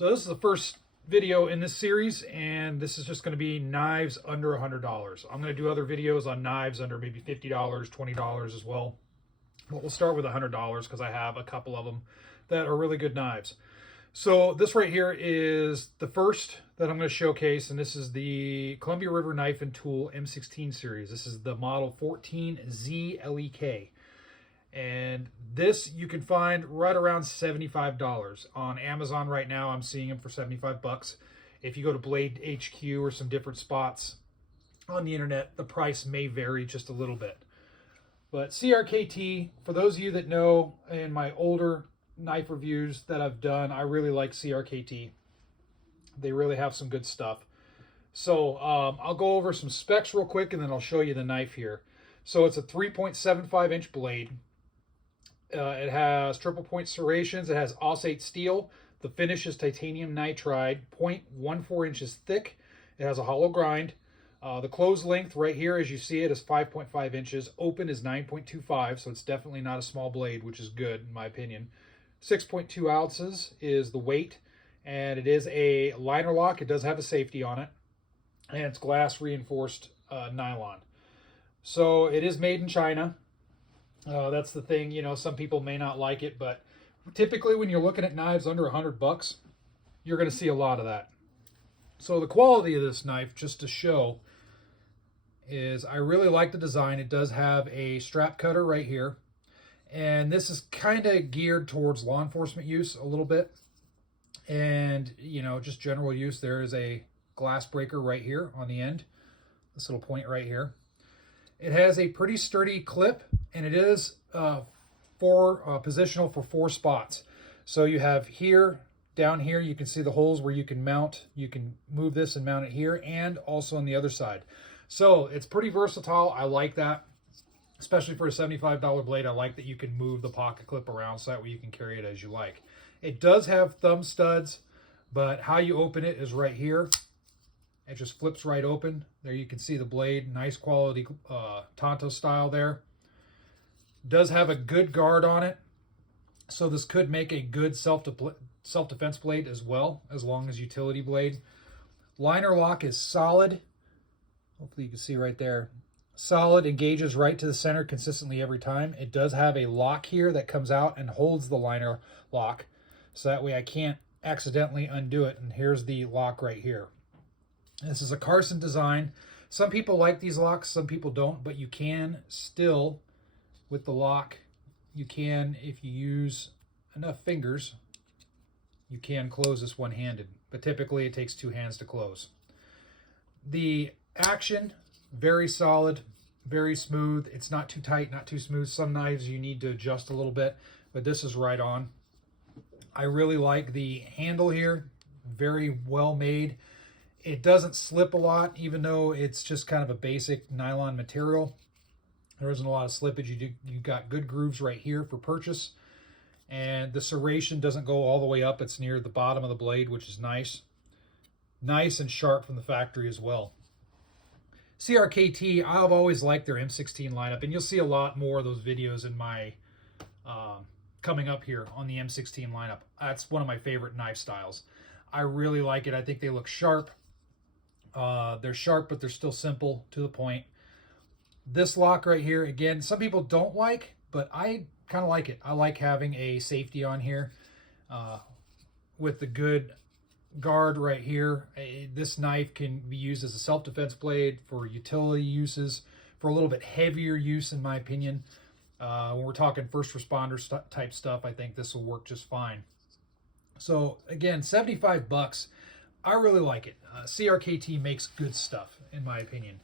So this is the first video in this series, and this is just going to be knives under $100. I'm going to do other videos on knives under maybe $50, $20 as well. But we'll start with $100 because I have a couple of them that are really good knives. So this right here is the first that I'm going to showcase, and this is the Columbia River Knife and Tool M16 series. This is the model 14ZLEK. And this you can find right around $75 on Amazon right now. I'm seeing them for 75 bucks. If you go to Blade HQ or some different spots on the internet, the price may vary just a little bit. But CKRT, for those of you that know, in my older knife reviews that I've done, I really like CKRT. They really have some good stuff. So I'll go over some specs real quick, and then I'll show you the knife here. So it's a 3.75 inch blade. It has triple point serrations. It has Osate steel. The finish is titanium nitride, 0.14 inches thick. It has a hollow grind. The closed length right here, as you see it, is 5.5 inches. Open is 9.25, so it's definitely not a small blade, which is good in my opinion. 6.2 ounces is the weight, and it is a liner lock. It does have a safety on it, and it's glass reinforced nylon. So it is made in China. That's the thing, you know, some people may not like it, but typically when you're looking at knives under $100, you're going to see a lot of that. So the quality of this knife, just to show, is I really like the design. It does have a strap cutter right here, and this is kind of geared towards law enforcement use a little bit, and you know, just general use. There is a glass breaker right here on the end, this little point right here. It has a pretty sturdy clip, and it is positional for 4 spots. So you have here, down here, you can see the holes where you can mount. You can move this and mount it here, and also on the other side. So it's pretty versatile. I like that, especially for a $75 blade. I like that you can move the pocket clip around so that way you can carry it as you like. It does have thumb studs, but how you open it is right here. It just flips right open. There you can see the blade, nice quality Tonto style there. Does have a good guard on it, so this could make a good self-defense blade as well, as long as utility blade. Liner lock is solid. Hopefully you can see right there. Solid, engages right to the center consistently every time. It does have a lock here that comes out and holds the liner lock, so that way I can't accidentally undo it. And here's the lock right here. This is a Carson design. Some people like these locks, some people don't, but you can still, with the lock, you can, if you use enough fingers, you can close this one-handed, but typically it takes 2 hands to close. The action, very solid, very smooth. It's not too tight, not too smooth. Some knives you need to adjust a little bit, but this is right on. I really like the handle here, very well made. It doesn't slip a lot, even though it's just kind of a basic nylon material. There isn't a lot of slippage. You got good grooves right here for purchase. And the serration doesn't go all the way up. It's near the bottom of the blade, which is nice. Nice and sharp from the factory as well. CKRT, I've always liked their M16 lineup, and you'll see a lot more of those videos in my coming up here on the M16 lineup. That's one of my favorite knife styles. I really like it. I think they look sharp. They're sharp, but they're still simple, to the point. This lock right here, again, some people don't like, but I kind of like it. I like having a safety on here with the good guard right here. This knife can be used as a self-defense blade, for utility uses, for a little bit heavier use, in my opinion. When we're talking first responder type stuff, I think this will work just fine. So again, 75 bucks. I really like it. CKRT makes good stuff, in my opinion.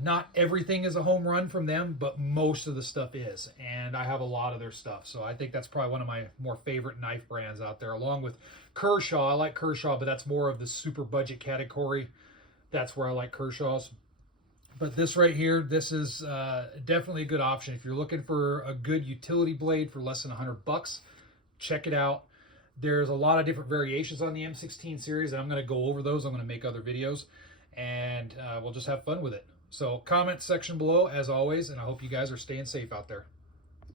Not everything is a home run from them, but most of the stuff is. And I have a lot of their stuff. So I think that's probably one of my more favorite knife brands out there, along with Kershaw. I like Kershaw, but that's more of the super budget category. That's where I like Kershaw's. But this right here, this is definitely a good option. If you're looking for a good utility blade for less than 100 bucks, check it out. There's a lot of different variations on the M16 series, and I'm going to go over those. I'm going to make other videos, and we'll just have fun with it. So comment section below, as always, and I hope you guys are staying safe out there.